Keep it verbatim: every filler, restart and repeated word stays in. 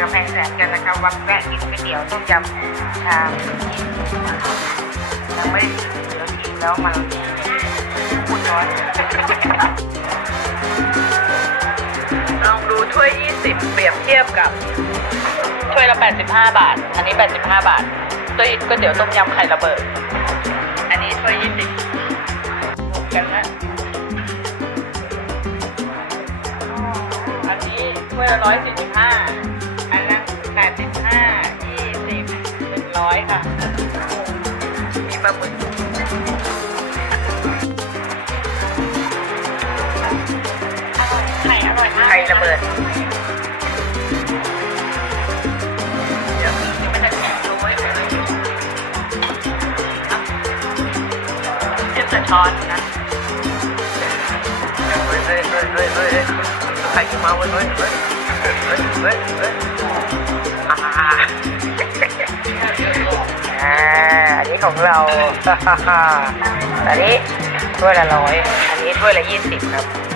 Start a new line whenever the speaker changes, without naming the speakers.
กำแพงแสนกันนะคะวัดแวะกินก๋วยเตี๋ยวต้มยำชามยังไม่ได้เดี๋ยวกินแล้วมันพูดน้อย
ลองดูถ้วยยี่สิบเปรียบเทียบกับถ้วยละแปดสิบห้าบาทอันนี้แปดสิบห้าบาทถ้วยก๋วยเตี๋ยวต้มยำไข่ระเบิดอันนี้ถ้วยยี่สิบกันนะอันนี้ถ้วยละร้อยสี่สิบห้าอันนั้นแปดสิบห้ายี่สิบเป็นร้อยค่ะมีปลาหมึกไข่อร่อยมาก
ไข่ระเบิด
เดี๋ยวมันจะแข็งโรยไปเลยเทียบกับช้อนนะ
เฮ้ยเฮ้ยเฮ้ยเฮ้ยเฮ้ยไข่ขึ้นมาเว้ยเฮ้ยเฮ้ยเฮ้ยเฮ้ยเฮ้ยอ่าอ่าอันนี้ของเราอันนี้ถ้วยละร้อยอันนี้ถ้วยละยี่สิบครับ